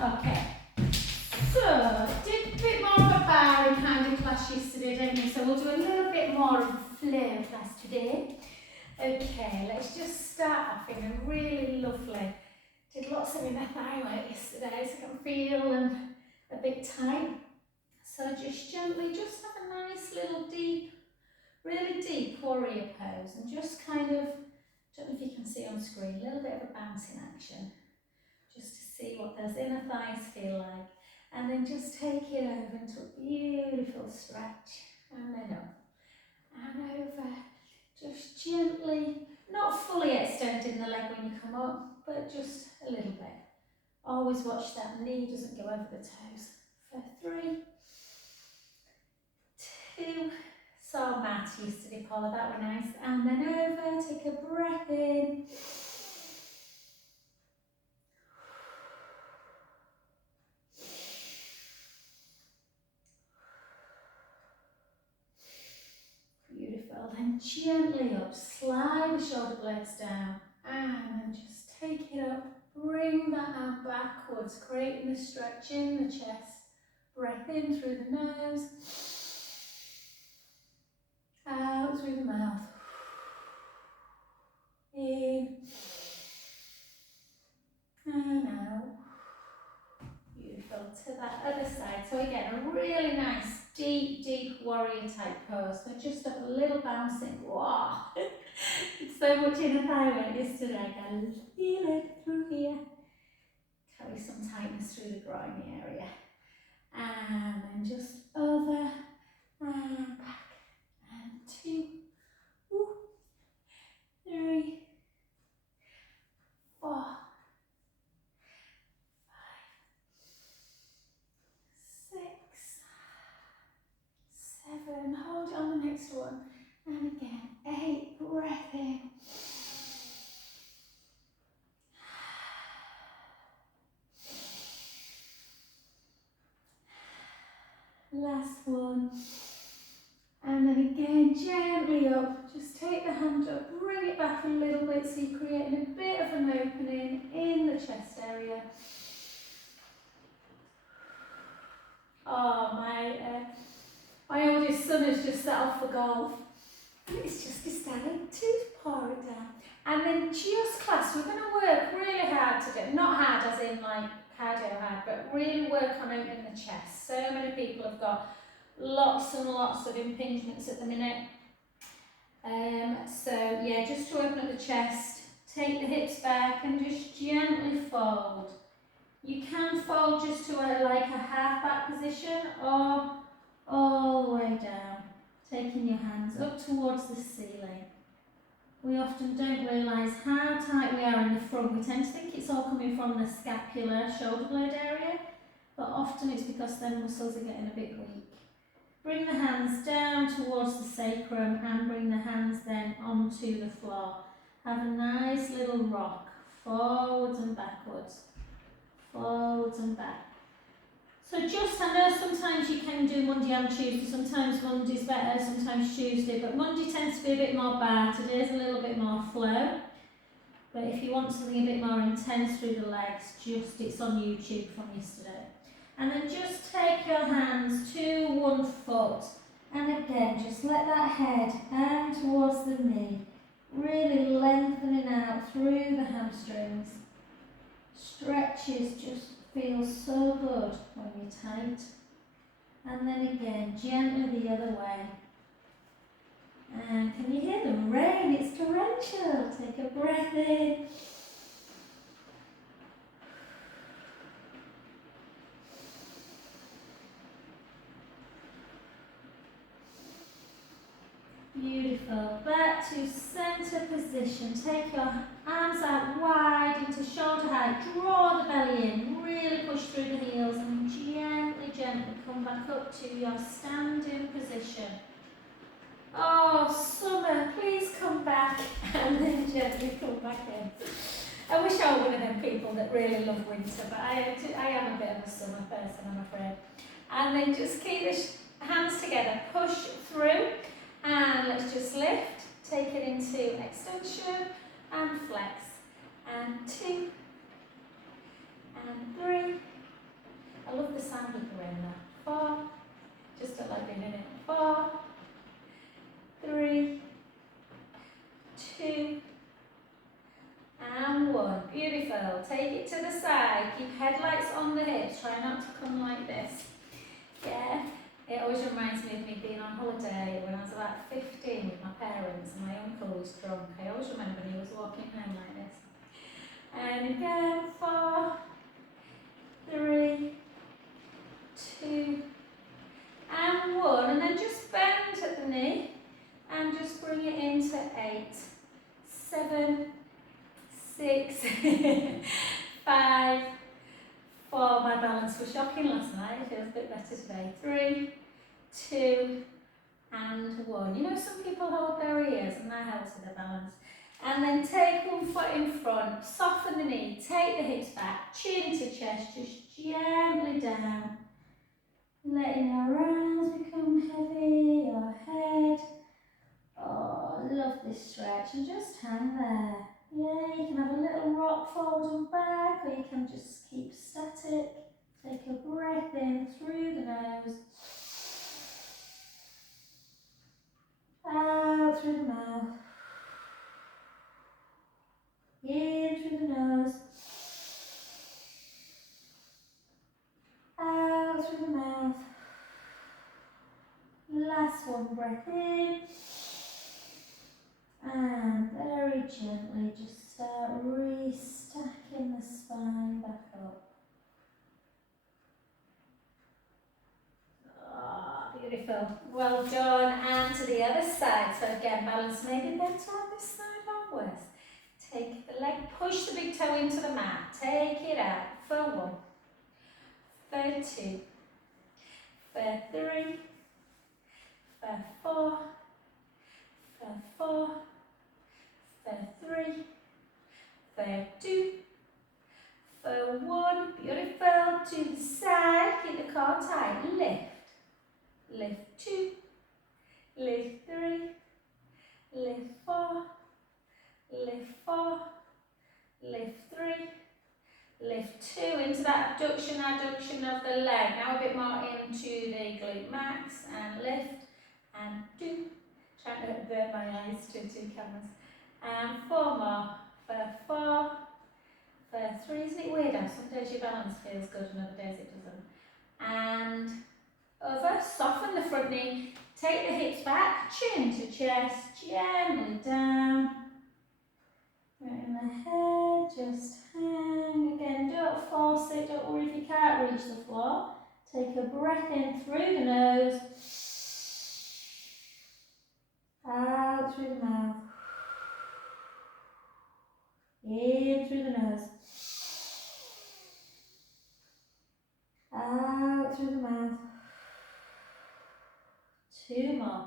Okay. So, did a bit more of a barring kind of class yesterday, didn't we? So we'll do a little bit more of a flow class today. Okay, let's just start off in a really lovely. Did lots of inner thigh work yesterday, so I can feel a bit tight. So just gently, just have a nice little deep, really deep warrior pose, and just kind of, don't know if you can see on screen, a little bit of a bouncing action, just to see what those inner thighs feel like. And then just take it over into a beautiful stretch, and then up, and over, just gently, not fully extending the leg when you come up, but just a little bit. Always watch that knee doesn't go over the toes. For 3, 2, saw Matt yesterday, Paula, that were nice. And then over, take a breath in. Beautiful, then gently up, slide the shoulder blades down, and then just take it up, bring that arm backwards, creating the stretch in the chest. Breath in through the nose, out through the mouth. In, and out. Beautiful, to that other side. So again, a really nice, deep warrior type pose. So just a little bouncing. Wow! It's so much inner thigh work yesterday. I can feel it through here. Carry some tightness through the groin area. And then just over and back. And 2, 3, 4, 6, 7, hold on the next one, and again, 8, breath in, last one, and then again, gently up, just take the hand up, bring it back a little bit so you're creating a bit of an opening in the chest area. Oh, my oldest son has just set off for golf, and it's just decided to pour it down. And then just class, we're going to work really hard today, not hard as in like cardio hard, but really work on opening the chest. So many people have got lots and lots of impingements at the minute. So yeah, just to open up the chest, take the hips back and just gently fold. You can fold just to like a half back position, or all the way down, taking your hands up towards the ceiling. We often don't realise how tight we are in the front. We tend to think it's all coming from the scapular, shoulder blade area, but often it's because their muscles are getting a bit weak. Bring the hands down towards the sacrum and bring the hands then onto the floor. Have a nice little rock, forwards and backwards. Forwards and back. So just, I know sometimes you can do Monday and Tuesday, sometimes Monday's better, sometimes Tuesday, but Monday tends to be a bit more bar, today's a little bit more flow. But if you want something a bit more intense through the legs, just, it's on YouTube from yesterday. And then just take your hands to one foot, and again, just let that head down towards the knee, really lengthening out through the hamstrings. Stretches just feel so good when you're tight. And then again, gently the other way. And can you hear the rain? It's torrential. Take a breath in. Beautiful. Back to center position. Take your arms out wide into shoulder height. Draw the belly in. Really push through the heels and gently come back up to your standing position. Oh, summer, please come back and then gently come back in. I wish I were one of them people that really love winter, but I am a bit of a summer person, I'm afraid. And then just keep the hands together, push through, and let's just lift, take it into extension and flex. And 2, and 3, sound like we're in there. 4, just don't like being in it. 4, 3, 2, and 1. Beautiful. Take it to the side. Keep headlights on the hips. Try not to come like this. Yeah. It always reminds me of me being on holiday when I was about 15 with my parents and my uncle was drunk. I always remember he was walking home like this. And again, 4, 3, 2, and 1. And then just bend at the knee and just bring it into 8, 7, 6, 5, 4. My balance was shocking last night. It feels a bit better today. 3, 2, and 1. You know, some people hold their ears and that helps with their balance. And then take one foot in front, soften the knee, take the hips back, chin to chest, just gently down. Letting your arms become heavy, your head. Oh, I love this stretch. And just hang there. Yeah, you can have a little rock forward and back, or you can just keep static. Take a breath in through the nose. Out through the mouth. In through the nose. Out through the mouth. Last one, breath in. And very gently just start restacking the spine back up. Oh, beautiful. Well done. And to the other side. So again, balance maybe better on this side or worse. Take the leg, push the big toe into the mat. Take it out for 1, for 2, for 3, for 4, for 4, for 3, for 2, for 1. Beautiful. To the side. Keep the core tight. Lift. Lift 2. Lift 3. Lift 4. Lift 4. Lift 3. Lift 2 into that adduction of the leg. Now a bit more into the glute max and lift and 2. Trying to burn my eyes to 2 cameras. And 4 more. For 4. For 3. Isn't it weird how some days your balance feels good and other days it doesn't? And over. Soften the front knee. Take the hips back. Chin to chest. Gently down. Right in the head, just hang. Again, don't force it, don't worry if you can't reach the floor. Take a breath in through the nose. Out through the mouth. In through the nose. Out through the mouth. 2 more.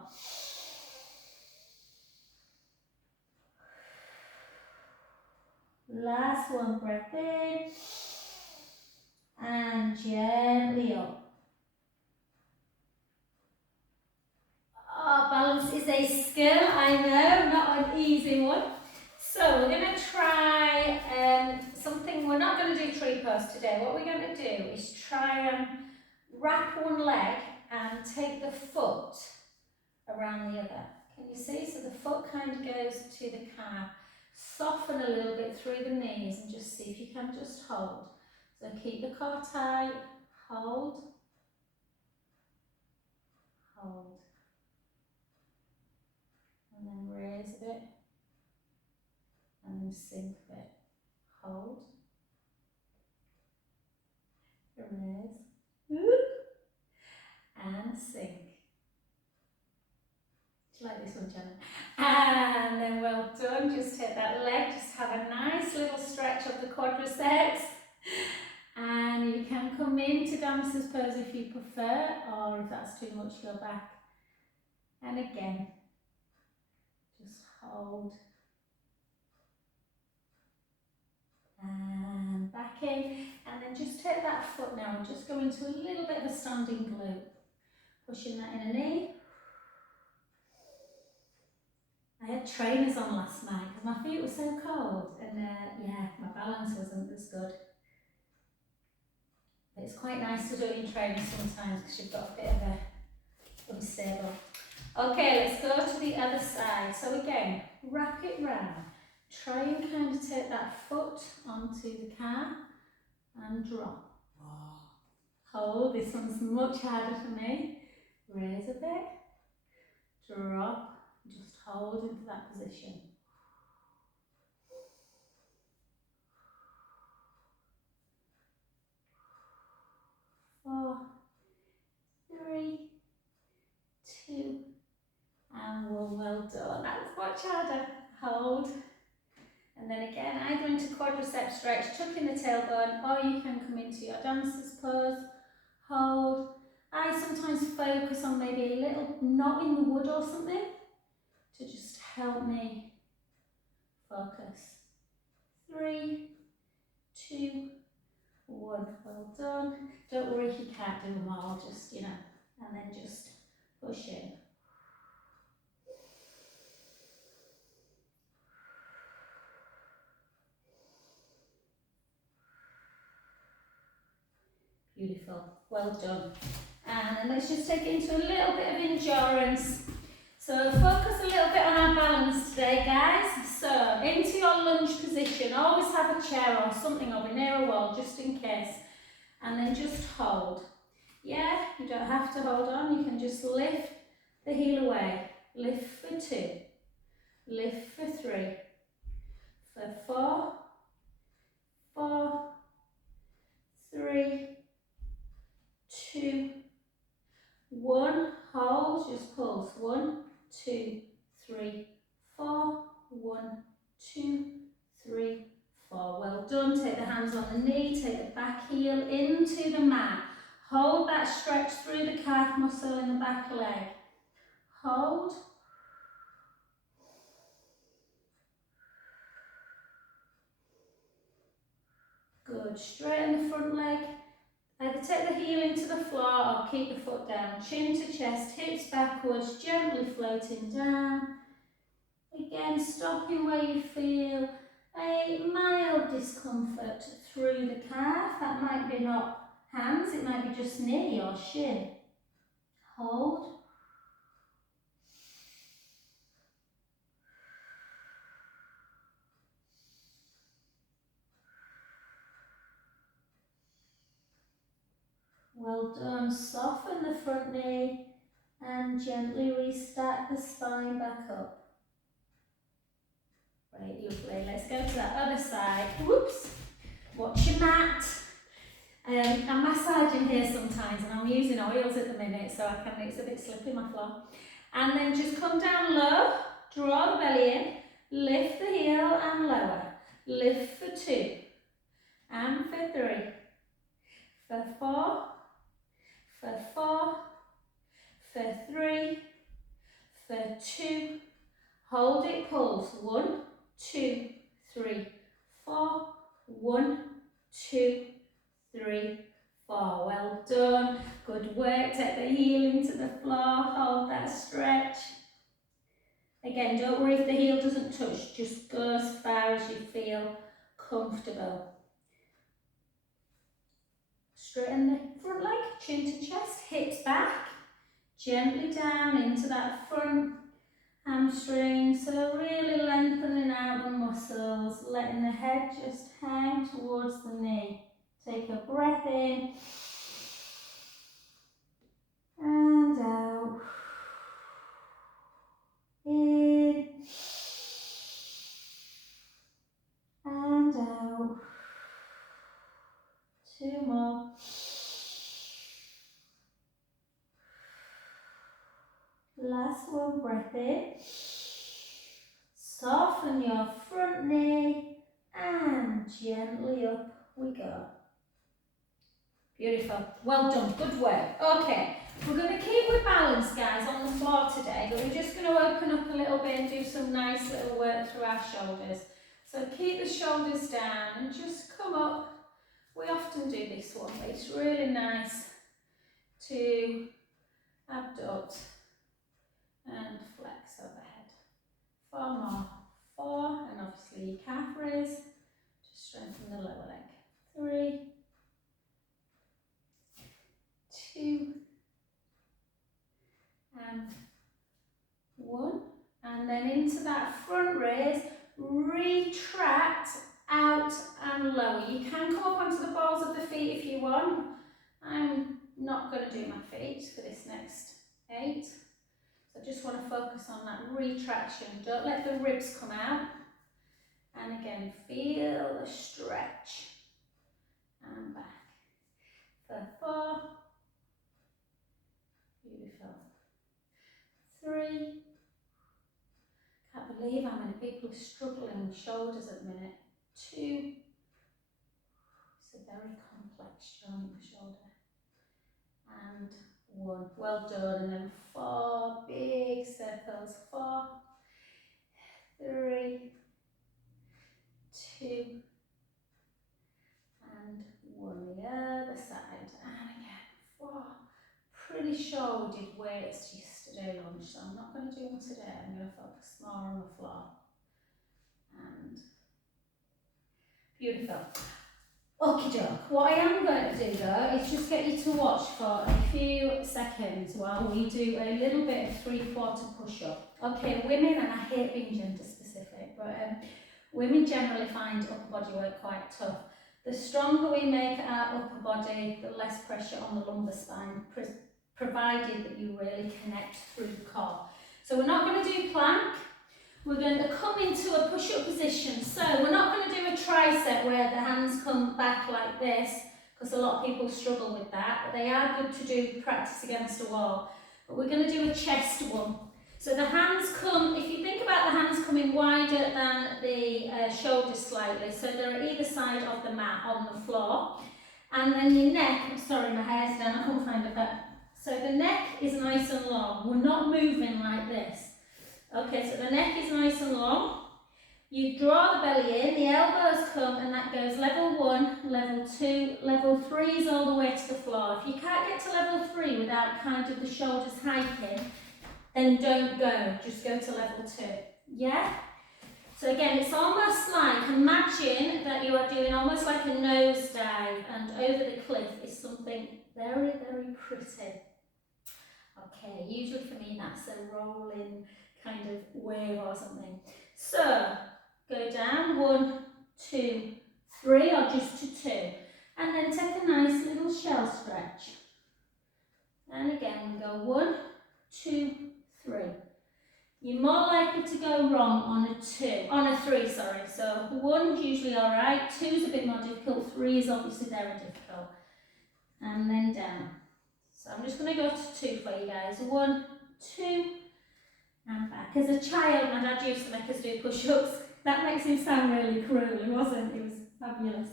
Last one, breath in. And gently up. Oh, balance is a skill, I know, not an easy one. So we're going to try something. We're not going to do tree pose today. What we're going to do is try and wrap one leg and take the foot around the other. Can you see? So the foot kind of goes to the calf. Soften a little bit through the knees and just see if you can just hold. So keep the core tight, hold, hold. And then raise a bit. And then sink a bit. Hold. Raise. And sink. Do you like this one, Jenna? And then well done. Just hit that leg. Just have a nice little stretch of the quadriceps. And you can come into dancer's pose if you prefer, or if that's too much, go back. And again, just hold. And back in. And then just take that foot now and just go into a little bit of a standing glute. Pushing that inner knee. I had trainers on last night because my feet were so cold and yeah, my balance wasn't as good. It's quite nice to do it in training sometimes because you've got a bit of a unstable. Okay, let's go to the other side. So again, wrap it round. Try and kind of take that foot onto the calf and drop. Hold, this one's much harder for me. Raise a bit, drop, just hold into that position. 4, 3, 2, and well done. That's much harder. Hold. And then again, either into quadricep stretch, tuck in the tailbone, or you can come into your dancer's pose. Hold. I sometimes focus on maybe a little knot in the wood or something to just help me focus. 3, 2, 1. Well done. Don't worry if you can't do them all, just, and then just push in. Beautiful. Well done. And then let's just take it into a little bit of endurance. So focus a little bit on our balance today, guys. So into your lunge position. Always have a chair or something over near a wall just in case. And then just hold. Yeah, you don't have to hold on. You can just lift the heel away. Lift for 2. Lift for 3. For 4. 4. 3. 2. 1. Hold. Just pulse. 1, 2, 3, 4. 1, 2, 3, 4. Well done. Take the hands on the knee. Take the back heel into the mat. Hold that stretch through the calf muscle in the back leg. Hold. Good. Straighten the front leg. Either take the heel into the floor or keep the foot down. Chin to chest, hips backwards, gently floating down. Again, stopping where you feel a mild discomfort through the calf. That might be not hands, it might be just knee or shin. Hold. Well done. Soften the front knee and gently restack the spine back up. Right, lovely. Let's go to that other side. Whoops. Watch your mat. I'm massaging here sometimes and I'm using oils at the minute so it's a bit slippery, my floor. And then just come down low, draw the belly in, lift the heel and lower. Lift for 2 and for 3, for 4, for 4, for 3, for 2, hold it, pulse, 1, 2, 3, 4, 1, 2, 3, 4. Well done. Good work. Take the heel into the floor. Hold that stretch. Again, don't worry if the heel doesn't touch. Just go as far as you feel comfortable. Straighten the front leg, chin to chest, hips back. Gently down into that front hamstring. So really lengthening out the muscles. Letting the head just hang towards the knee. Take a breath in and out. In and out. 2 more. Last one, breath in. Soften your front knee and gently up we go. Beautiful. Well done. Good work. Okay, we're going to keep with balance, guys, on the floor today, but we're just going to open up a little bit and do some nice little work through our shoulders. So keep the shoulders down and just come up. We often do this one, but it's really nice to abduct and flex overhead. 4 more. 4, and obviously your calf raise to strengthen the lower leg. 3, and then into that front raise, retract out and lower. You can come up onto the balls of the feet if you want. I'm not going to do my feet for this next 8. So I just want to focus on that retraction. Don't let the ribs come out. And again, feel the stretch. And back. For 4. Beautiful. 3. Can't believe how many people are struggling with shoulders at the minute. 2. It's a very complex joint, the shoulder. And 1. Well done. And then 4 big circles. 4, 3, 2, and 1. The other side. And again, 4. Pretty sure we did weights yesterday lunch, so I'm not going to do them today. I'm going to focus more on the floor. And beautiful. Okie doke. What I am going to do though is just get you to watch for a few seconds while we do a little bit of 3/4 push-up. Okay, women, and I hate being gender specific, but women generally find upper body work quite tough. The stronger we make our upper body, the less pressure on the lumbar spine, provided that you really connect through the core. So we're not going to do plank. We're going to come into a push-up position. So we're not going to do a tricep where the hands come back like this, because a lot of people struggle with that. But they are good to do practice against a wall. But we're going to do a chest one. So the hands come, if you think about the hands coming wider than the shoulders slightly, so they're at either side of the mat on the floor. And then your neck, I'm sorry my hair's down, I can't find it back. So the neck is nice and long. We're not moving like this. Okay, so the neck is nice and long. You draw the belly in, the elbows come, and that goes level 1, level 2, level 3 is all the way to the floor. If you can't get to level 3 without kind of the shoulders hiking, then don't go, just go to level 2. Yeah? So again, it's almost like, imagine that you are doing almost like a nosedive, and over the cliff is something very, very pretty. Okay, usually for me that's a rolling kind of wave or something. So, go down, 1, 2, 3, or just to 2. And then take a nice little shell stretch. And again, we go 1, 2, 3. You're more likely to go wrong on a 3, sorry. So 1's usually alright, 2's a bit more difficult, 3 is obviously very difficult. And then down. So I'm just going to go to 2 for you guys. 1, 2, and back. As a child, my dad used to make us do push-ups. That makes him sound really cruel, it wasn't, it was fabulous.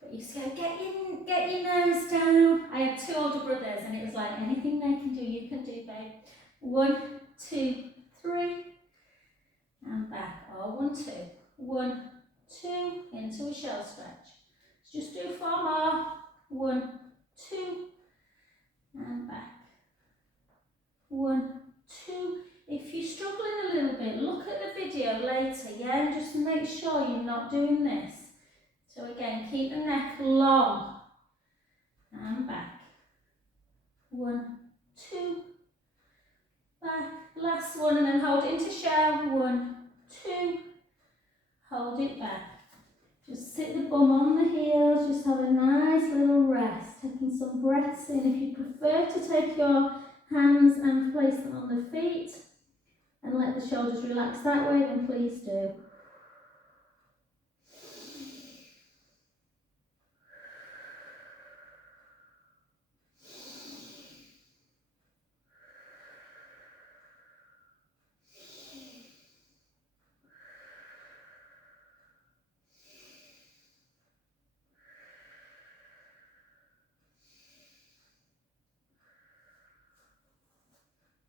But you used to go, get your nose down. I had 2 older brothers and it was like, anything they can do, you can do, babe. 1, 2, 3, and back. Or 1, 2. 1, 2, into a shell stretch. Let's just do 4 more. 1, 2, and back. 1, 2. If you're struggling a little bit, look at the video later, yeah, and just make sure you're not doing this. So again, keep the neck long and back. 1, 2, back. Last one, and then hold it into shell. 1, 2, hold it back. Just sit the bum on the heels, just have a nice little rest, taking some breaths in. If you prefer to take your hands and place them on the feet and let the shoulders relax that way, then please do.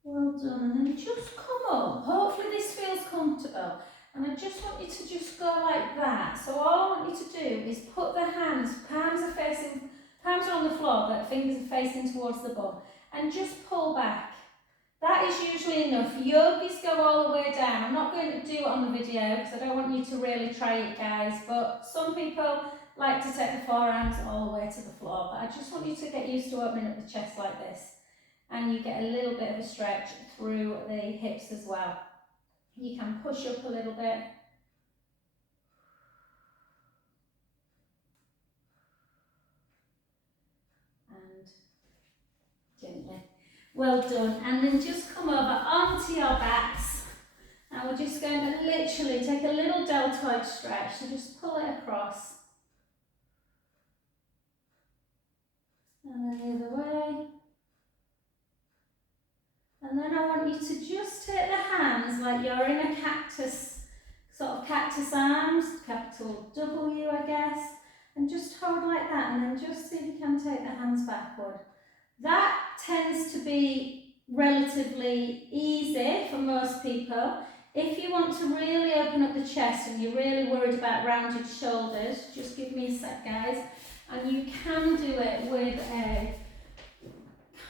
Well done, and then just come up. Hopefully this feels comfortable. And I just want you to just go like that. So all I want you to do is put the hands, palms are on the floor, but fingers are facing towards the bum. And just pull back. That is usually enough. Yogis go all the way down. I'm not going to do it on the video because I don't want you to really try it, guys. But some people like to take the forearms all the way to the floor. But I just want you to get used to opening up the chest like this. And you get a little bit of a stretch through the hips as well. You can push up a little bit. And gently. Well done. And then just come over onto your backs. And we're just going to literally take a little deltoid stretch. So just pull it across. And then the other way. And then I want you to just take the hands like you're in a cactus, sort of cactus arms, capital W I guess, and just hold like that, and then just see if you can take the hands backward. That tends to be relatively easy for most people. If you want to really open up the chest and you're really worried about rounded shoulders, just give me a sec guys, and you can do it with a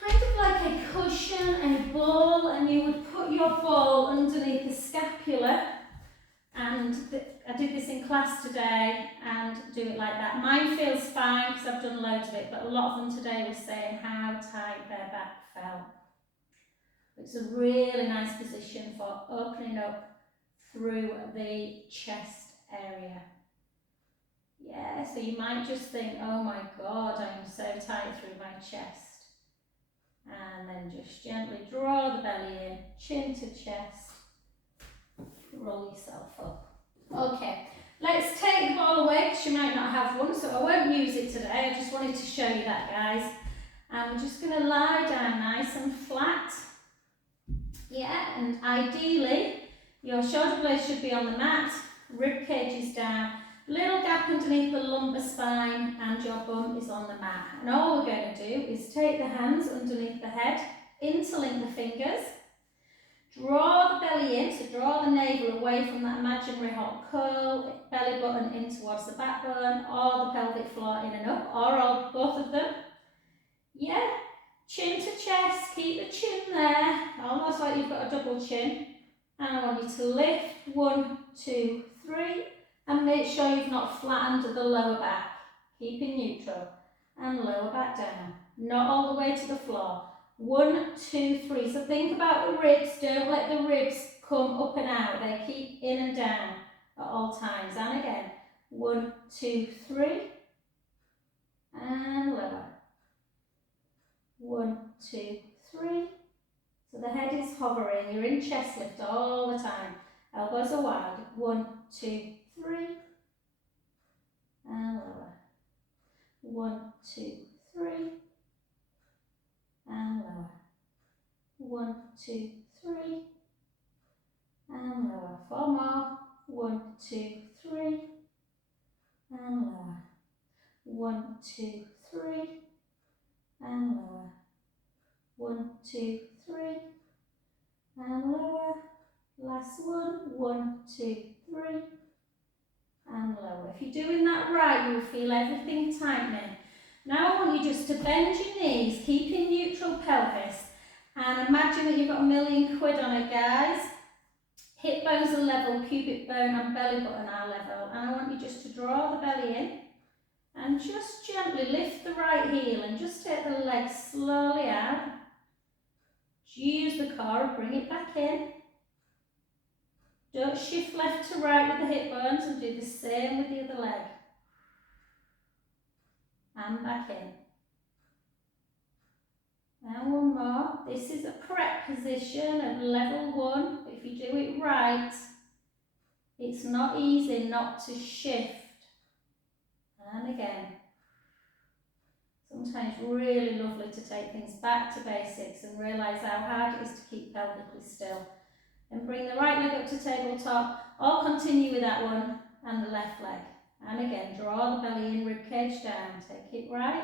kind of like a cushion, a ball, and you would put your ball underneath the scapula, and I did this in class today, and do it like that. Mine feels fine because I've done loads of it, but a lot of them today were saying how tight their back felt. It's a really nice position for opening up through the chest area. Yeah, so you might just think, oh my God, I'm so tight through my chest. And then just gently draw the belly in, chin to chest, roll yourself up. Okay, let's take the ball away because you might not have one, so I won't use it today. I just wanted to show you that, guys. And we're just going to lie down nice and flat. Yeah, and ideally, your shoulder blades should be on the mat, rib cage is down, little gap underneath the lumbar spine, and your bum is on the mat. And all we're going to do is take the hands underneath the head, interlink the fingers, draw the belly in, so draw the navel away from that imaginary hot curl, belly button in towards the backbone, or the pelvic floor in and up, or all, both of them. Yeah, chin to chest, keep the chin there, almost like you've got a double chin. And I want you to lift, 1, 2, 3, and make sure you've not flattened the lower back, keeping neutral, and lower back down, not all the way to the floor. 1, 2, 3, so think about the ribs, don't let the ribs come up and out, they keep in and down at all times. And again, 1, 2, 3, and lower. 1, 2, 3. So the head is hovering, you're in chest lift all the time. Elbows are wide. 1, 2, 3. And lower. 1, 2, 3. And lower. 1, 2, 3. And lower. 4 more. 1, 2, 3. And lower. 1, 2, 3. And lower. 1, 2, 3. And lower. Last one. 1, 2, 3. And lower. If you're doing that right, you'll feel everything tightening. Now I want you just to bend your knees, keeping neutral pelvis, and imagine that you've got £1,000,000 on it, guys. Hip bones are level, pubic bone and belly button are level, and I want you just to draw the belly in and just gently lift the right heel and just take the leg slowly out. Use the core, bring it back in. Don't shift left to right with the hip bones, and do the same with the other leg. And back in. Now one more. This is a correct position at level 1. But if you do it right, it's not easy not to shift. And again. Sometimes really lovely to take things back to basics and realise how hard it is to keep pelvically still. And bring the right leg up to tabletop, or continue with that one, and the left leg. And again, draw the belly in, rib cage down. Take it right,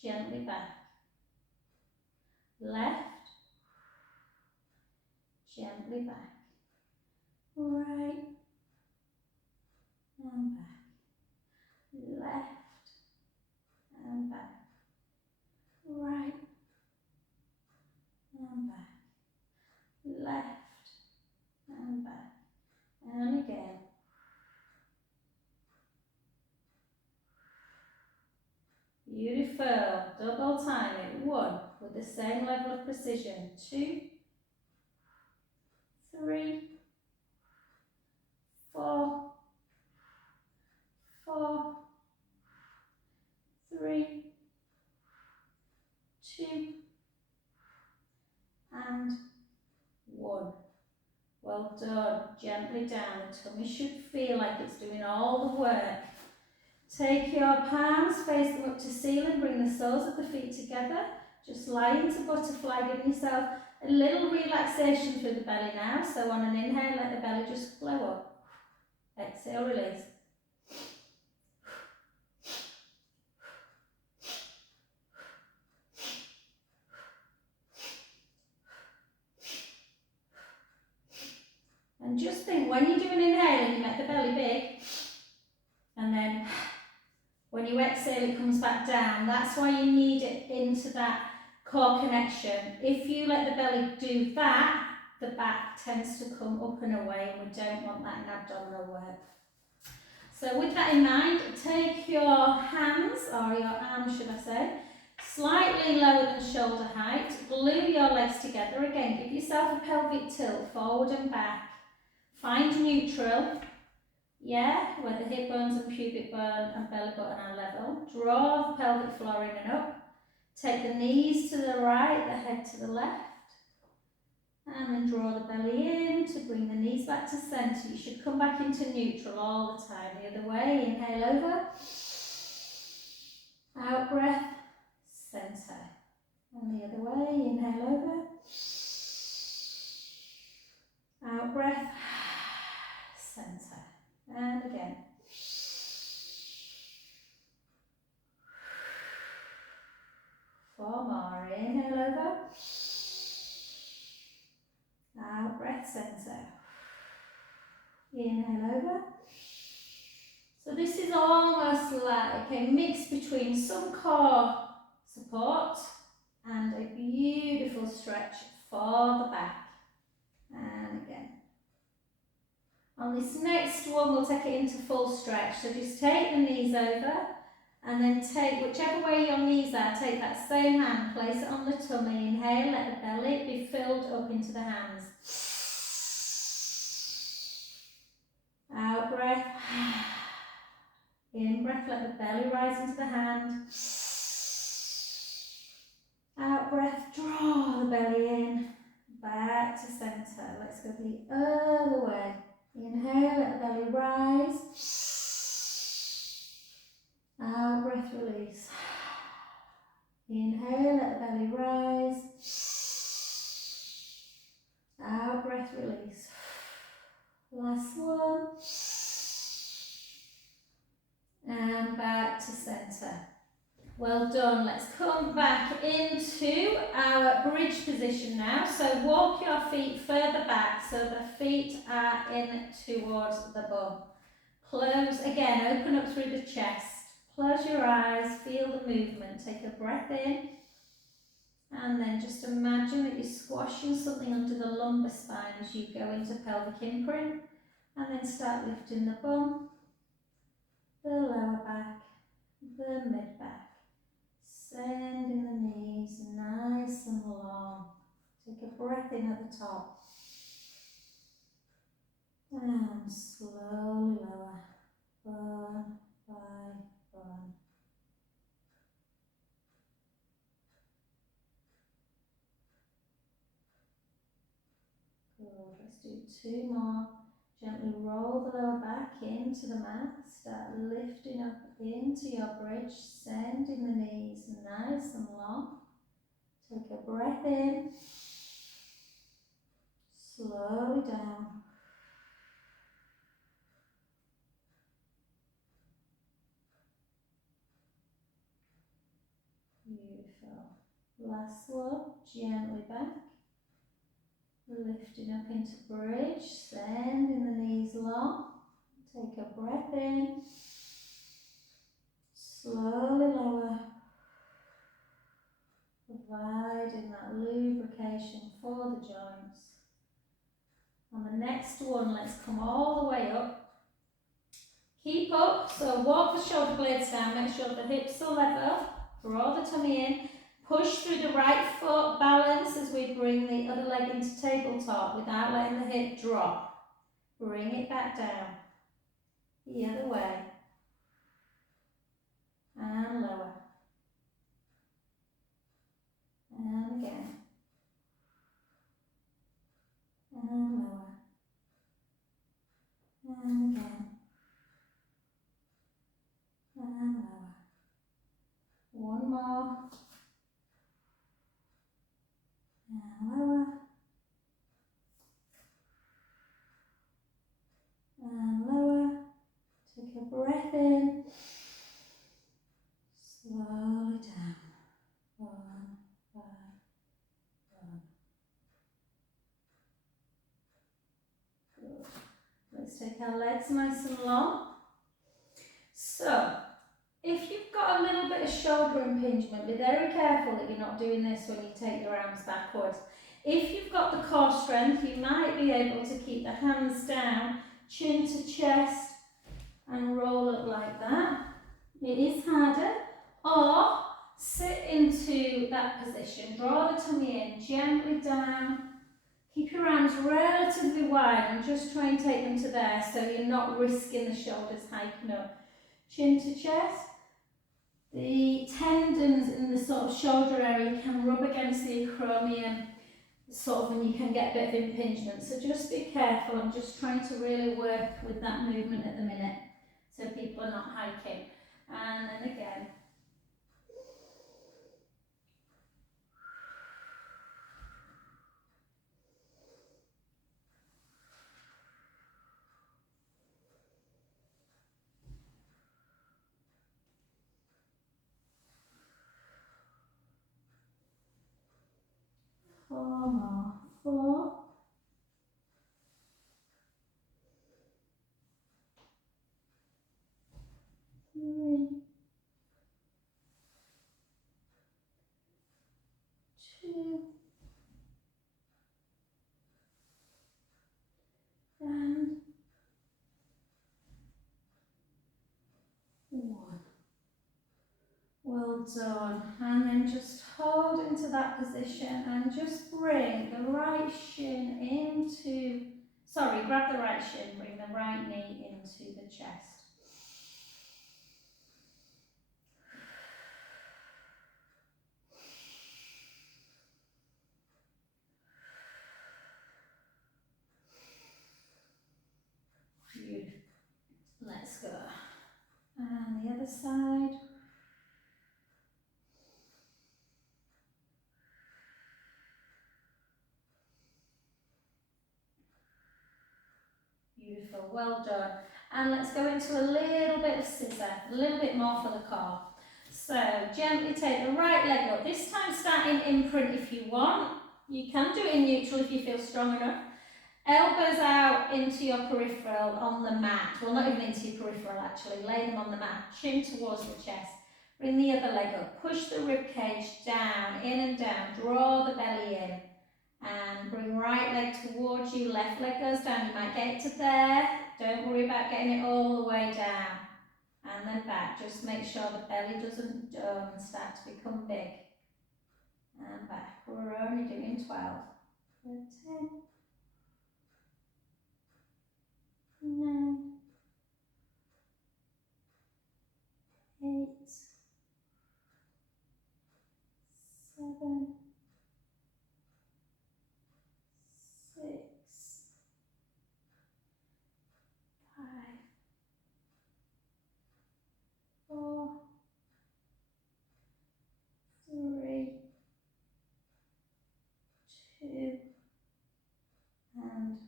gently back. Left, gently back. Right, and back. Left, and back. Right, and back. Left, and back. And again. Beautiful. Double time it. 1 with the same level of precision. 2, 3, 4, 4, 3, 2, and 1. Well done. Gently down. The tummy should feel like it's doing all the work. Take your palms, face them up to ceiling, bring the soles of the feet together. Just lie into butterfly, giving yourself a little relaxation through the belly now. So on an inhale, let the belly just flow up. Exhale, release. And just think, when you do an inhale and you make the belly big, and then when you exhale it comes back down, that's why you need it into that core connection. If you let the belly do that, the back tends to come up and away, and we don't want that in abdominal work. So with that in mind, take your hands, or your arms should I say, slightly lower than shoulder height, glue your legs together. Again, give yourself a pelvic tilt forward and back. Find neutral, yeah, where the hip bones and pubic bone and belly button are level. Draw the pelvic floor in and up. Take the knees to the right, the head to the left. And then draw the belly in to bring the knees back to centre. You should come back into neutral all the time. The other way, inhale over. Out breath, centre. And the other way, inhale over. Out breath, centre. And again. Four more. Inhale over. Out breath, centre. Inhale over. So this is almost like a mix between some core support and a beautiful stretch for the back. And again. On this next one, we'll take it into full stretch. So just take the knees over and then take whichever way your knees are, take that same hand, place it on the tummy, inhale, let the belly be filled up into the hands. Out breath. In breath, let the belly rise into the hand. Out breath, draw the belly in, back to centre. Let's go the other way. Inhale, let the belly rise. Out breath, release. Inhale, let the belly rise. Out breath, release. Last one. And back to centre. Well done. Let's come back into our bridge position now. So walk your feet further back so the feet are in towards the bum. Close, again, open up through the chest. Close your eyes, feel the movement. Take a breath in. And then just imagine that you're squashing something under the lumbar spine as you go into pelvic imprint. And then start lifting the bum, the lower back, the mid back. Sending the knees nice and long. Take a breath in at the top. And slowly lower, bone by bone. Good, let's do two more. Gently roll the lower back into the mat. Start lifting up into your bridge, sending the knees nice and long. Take a breath in. Slowly down. Beautiful. Last one, gently back. Lifting up into bridge, sending the knees long. Take a breath in. Slowly lower. Providing that lubrication for the joints. On the next one, let's come all the way up. Keep up, so walk the shoulder blades down, make sure the hips are level. Draw the tummy in. Push through the right foot, balance as we bring the other leg into tabletop without letting the hip drop. Bring it back down. The other way. And lower. And again. And lower. And again. And lower. One more. And lower. And lower. Take a breath in. Slowly down. 1, 5, 1. Good. Let's take our legs nice and long. So, if you've got a little bit of shoulder impingement, be very careful that you're not doing this when you take your arms backwards. If you've got the core strength, you might be able to keep the hands down, chin to chest, and roll it like that. It is harder. Or sit into that position, draw the tummy in, gently down. Keep your arms relatively wide and just try and take them to there so you're not risking the shoulders hiking up. Chin to chest. The tendons in the sort of shoulder area can rub against the acromion, sort of, and you can get a bit of impingement. So just be careful. I'm just trying to really work with that movement at the minute so people are not hiking. And then again. Four more. 4. 3. 2. And 1. Well done. And then just hold into that position and just bring the right shin into, grab the right shin, bring the right knee into the chest. Beautiful. Let's go. And the other side. Beautiful, well done. And let's go into a little bit of scissor, a little bit more for the core. So gently take the right leg up. This time start in imprint if you want. You can do it in neutral if you feel strong enough. Elbows out into your peripheral on the mat. Well, not even into your peripheral actually. Lay them on the mat. Chin towards the chest. Bring the other leg up. Push the rib cage down, in and down. Draw the belly in. And bring right leg towards you. Left leg goes down. You might get it to there. Don't worry about getting it all the way down. And then back. Just make sure the belly doesn't start to become big. And back. We're only doing 12. 10. 9, 8, 7, 6, 5, 4, 3, 2, and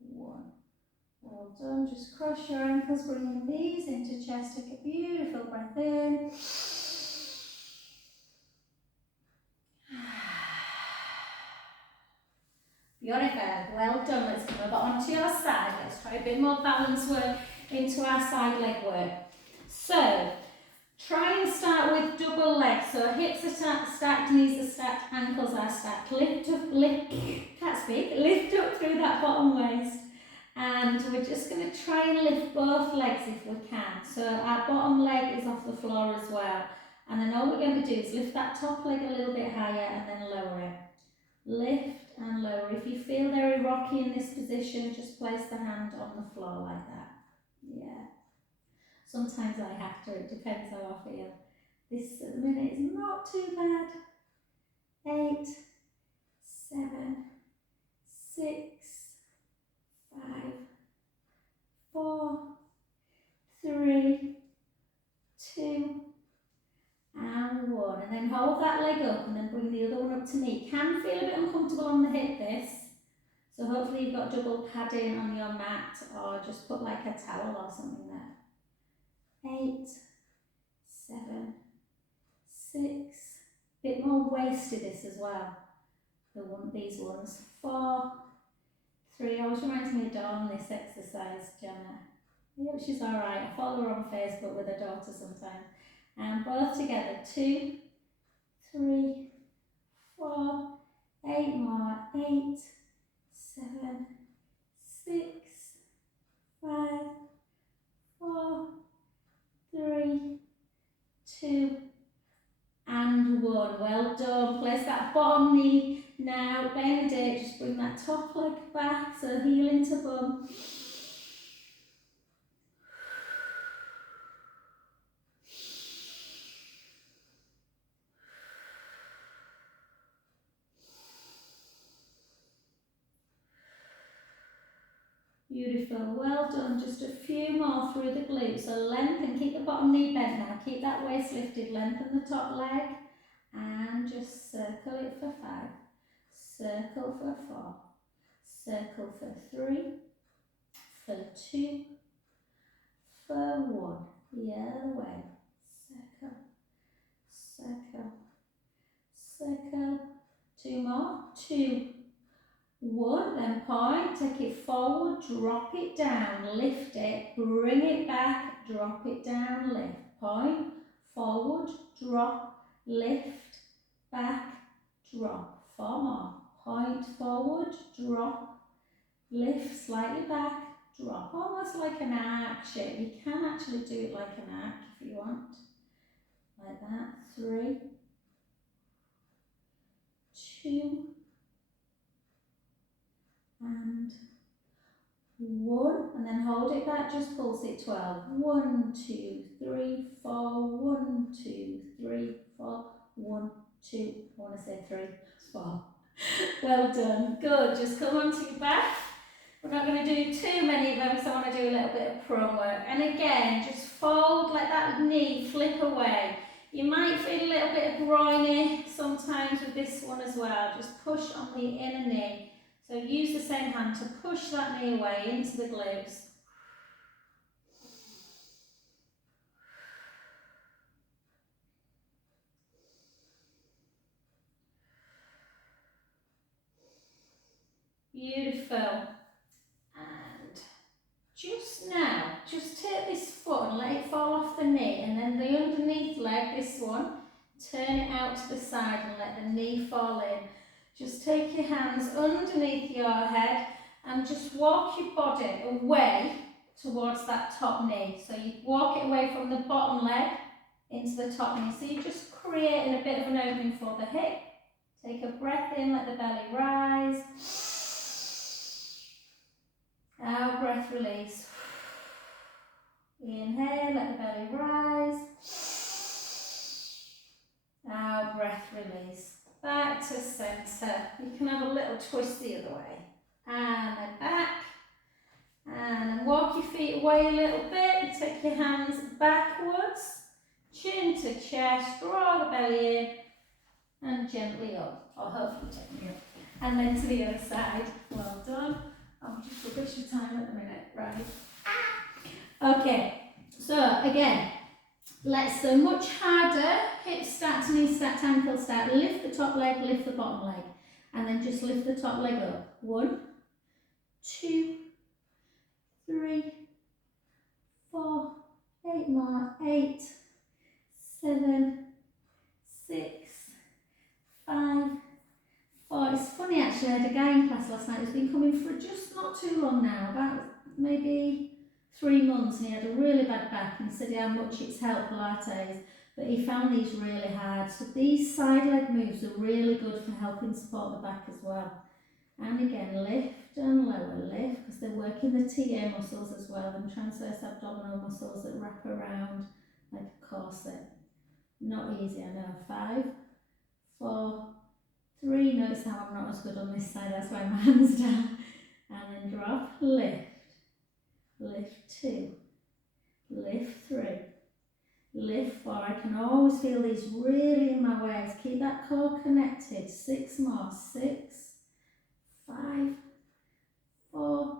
1. Well done. Just cross your ankles, bring your knees into chest. Take a beautiful breath in. Beautiful. Well done. Let's come over onto your side. Let's try a bit more balance work into our side leg work. So, try and start with double legs. So hips are stacked, knees are stacked, ankles are stacked. Lift up, can't speak. Lift up through that bottom waist. And we're just going to try and lift both legs if we can. So our bottom leg is off the floor as well. And then all we're going to do is lift that top leg a little bit higher and then lower it. Lift and lower. If you feel very rocky in this position, just place the hand on the floor like that. Yeah. Sometimes I have to, it depends how I feel. This at the minute is not too bad. 8, 7, 6, 5, 4, 3, 2, and 1. And then hold that leg up and then bring the other one up to knee. Can feel a bit uncomfortable on the hip this. So hopefully you've got double padding on your mat or just put like a towel or something there. 8, 7, 6. Bit more waist to this as well. These ones. 4, 3. Always reminds me of Dawn, this exercise, Jenna. Yeah, she's alright. I follow her on Facebook with her daughter sometimes. And both together. 2, 3, 4, 8 more. 8, 7, 6, 5, 4, 3, 2, and 1. Well done. Place that bottom knee now. Bend it. Just bring that top leg back. So heel into bum. Beautiful. Well done. Just a few more through the glutes. So lengthen. Keep the bottom knee bent now. Keep that waist lifted. Lengthen the top leg. And just circle it for 5. Circle for 4. Circle for 3. For 2. For 1. The other way. Circle. Circle. Circle. 2 more. 2. 1. Then point. Take it forward. Drop it down. Lift it. Bring it back. Drop it down. Lift. Point. Forward. Drop. Lift. Back. Drop. 4 more. Point forward. Drop. Lift slightly back. Drop. Almost like an arc shape. You can actually do it like an arc if you want. Like that. 3, 2, and 1. And then hold it back. Just pulse it 12. 1, 2, 3, 4. 1, 2, 3, 4. 1, 2. I want to say 3, 4. Well done. Good. Just come onto your back. We're not going to do too many of them because I want to do a little bit of prone work. And again, just fold, let that knee flip away. You might feel a little bit of groiny sometimes with this one as well. Just push on the inner knee. So use the same hand to push that knee away into the glutes. Beautiful. And just now, just take this foot and let it fall off the knee, and then the underneath leg, this one, turn it out to the side and let the knee fall in. Just take your hands underneath your head and just walk your body away towards that top knee. So you walk it away from the bottom leg into the top knee. So you're just creating a bit of an opening for the hip. Take a breath in, let the belly rise. Out, breath release. Inhale, let the belly rise. Out, breath release. Back to centre. You can have a little twist the other way. And then back. And then walk your feet away a little bit. Take your hands backwards. Chin to chest. Draw the belly in. And gently up. Or hopefully gently up. And then to the other side. Well done. I'm just rubbish your time at the minute. Right. Okay. So again. Let's so much harder, hips stacked, knees stacked, ankles stacked, lift the top leg, lift the bottom leg, and then just lift the top leg up. 1, 2, 3, 4, 8 more, 8, 7, 6, 5, 4. It's funny actually, I had a guy in class last night who's been coming for just not too long now, about maybe 3 months, and he had a really bad back, and he said how much it's helped Pilates. but he found these really hard. So these side leg moves are really good for helping support the back as well. And again, lift and lower, lift, because they're working the TA muscles as well, and transverse abdominal muscles that wrap around like a corset. Not easy, I know. 5, 4, 3, notice how I'm not as good on this side, that's why my hand's down. And then drop, lift, lift 2, lift 3, lift 4. I can always feel these really in my waist. Keep that core connected. 6 more, 6, 5, 4,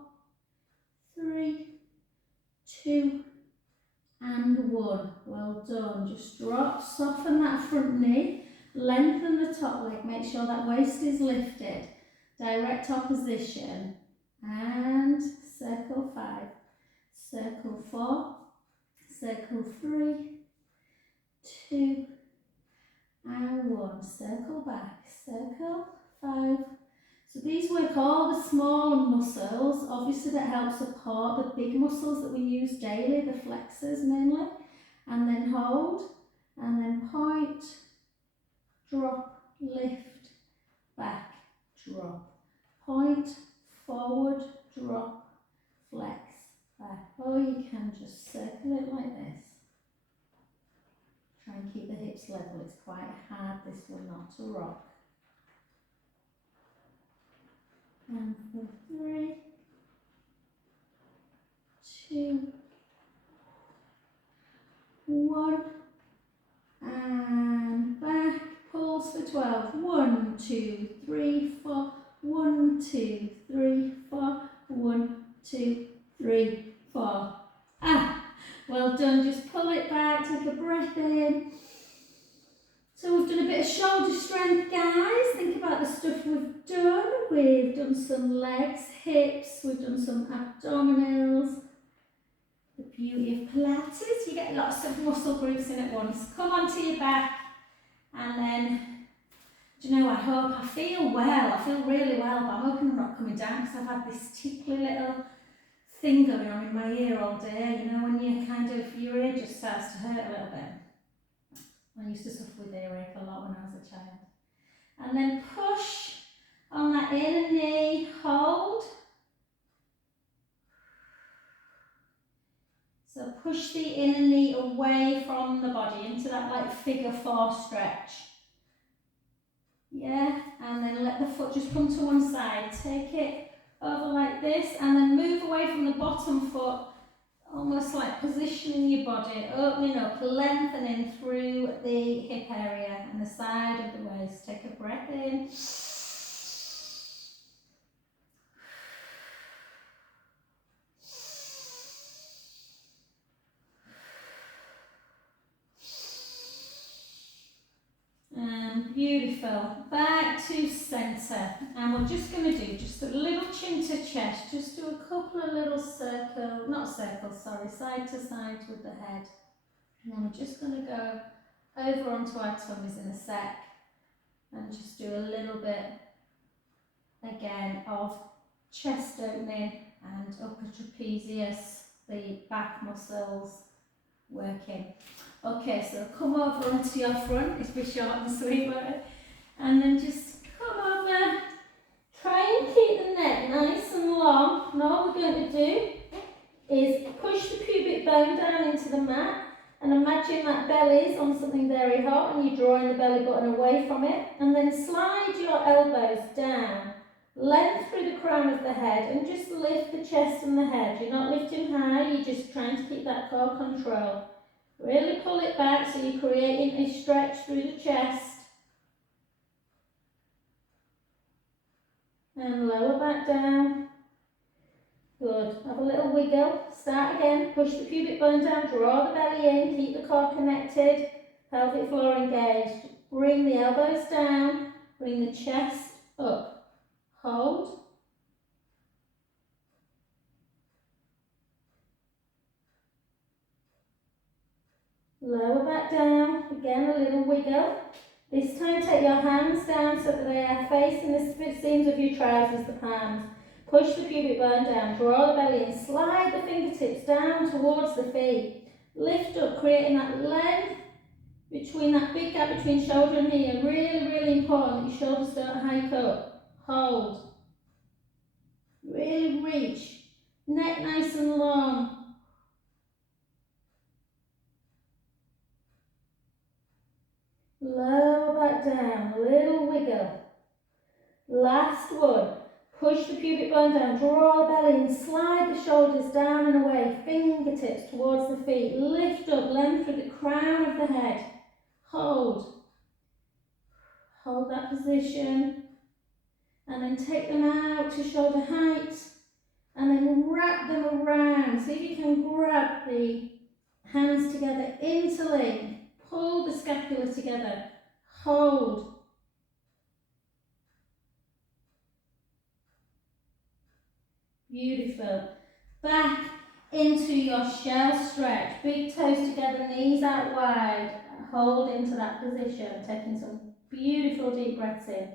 3, 2, and 1. Well done. Just drop, soften that front knee, lengthen the top leg, make sure that waist is lifted. Direct opposition, and circle 5, circle 4, circle 3, 2, and 1. Circle back, circle 5. So these work all the smaller muscles, obviously that helps support the big muscles that we use daily, the flexors mainly. And then hold, and then point, drop, lift, back, drop, point, forward, drop, flex, back. Or you can just circle it like this. Try and keep the hips level. It's quite hard, this one, not to rock. And for 3, 2, 1, and back. Pulse for 12. 1, 2, 3, 4. 1, 2, 3, 4. 1, 2, 3, 4. Well done. Just pull it back. Take a breath in. So we've done a bit of shoulder strength, guys. Think about the stuff we've done. We've done some legs, hips. We've done some abdominals. The beauty of Pilates, you get lots of muscle groups in at once. Come onto your back, and then, do you know, I feel well, I feel really well, but I'm hoping I'm not coming down because I've had this tickly little thing going on in my ear all day. You know, when you your ear just starts to hurt a little bit. I used to suffer with earache a lot when I was a child. And then push on that inner knee, hold. So push the inner knee away from the body into that like figure 4 stretch. Yeah, and then let the foot just come to one side. Take it over like this, and then move away from the bottom foot, almost like positioning your body, opening up, lengthening through the hip area and the side of the waist. Take a breath in. Beautiful. Back to centre, and we're just going to do just a little chin to chest. Just do a couple of little side to side with the head, and then we're just going to go over onto our tummies in a sec, and just do a little bit again of chest opening and upper trapezius, the back muscles working. Okay, so come over onto your front, it's pretty short and sweet, and then just come over, try and keep the neck nice and long. And all we're going to do is push the pubic bone down into the mat, and imagine that belly's on something very hot and you're drawing the belly button away from it, and then slide your elbows down, length through the crown of the head, and just lift the chest and the head. You're not lifting high, you're just trying to keep that core control. Really pull it back so you're creating a stretch through the chest. And lower back down. Good. Have a little wiggle. Start again. Push the pubic bone down, draw the belly in, keep the core connected, pelvic floor engaged. Bring the elbows down, bring the chest up. Hold. Lower back down, again a little wiggle. This time take your hands down so that they are facing the seams of your trousers, the palms. Push the pubic bone down, draw the belly in, slide the fingertips down towards the feet. Lift up, creating that length Between that big gap between shoulder and here, really, really important that your shoulders don't hike up. Hold. Really reach. Neck nice and long. Lower back down, a little wiggle. Last one. Push the pubic bone down, draw the belly in, slide the shoulders down and away, fingertips towards the feet, lift up, length through the crown of the head. Hold. Hold that position. And then take them out to shoulder height. And then wrap them around. See if you can grab the hands together, interlink, pull the scapula together, hold. Beautiful. Back into your shell stretch. Big toes together, knees out wide. Hold into that position, taking some beautiful deep breaths in.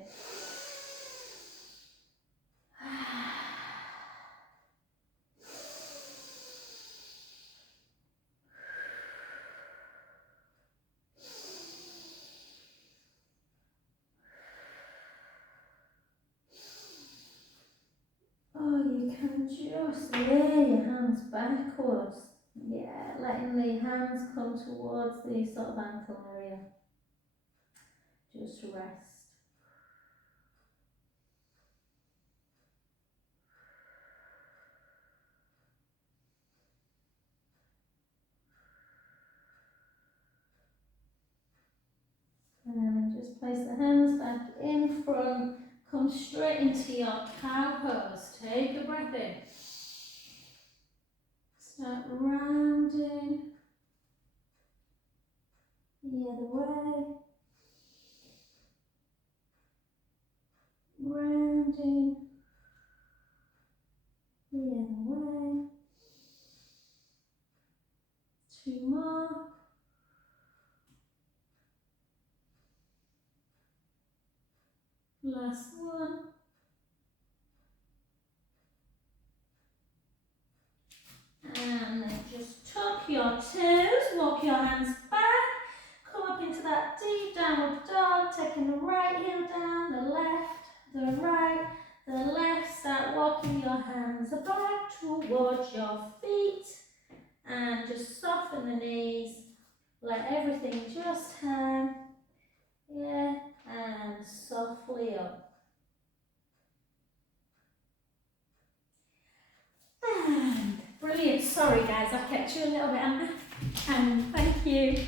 Oh, you can just lay your hands backwards. Yeah, letting the hands come towards the sort of ankle area. Just rest. And then just place the hands back in front. Come straight into your cow pose. Take a breath in. Start rounding the other way. Rounding the other way. 2 more. Last one. And then just tuck your toes, walk your hands back, come up into that deep downward dog, taking the right heel down, the left, the right, the left. Start walking your hands back towards your feet and just soften the knees. Let everything just hang, yeah, and softly up. And brilliant. Sorry guys, I've kept you a little bit on that. And thank you.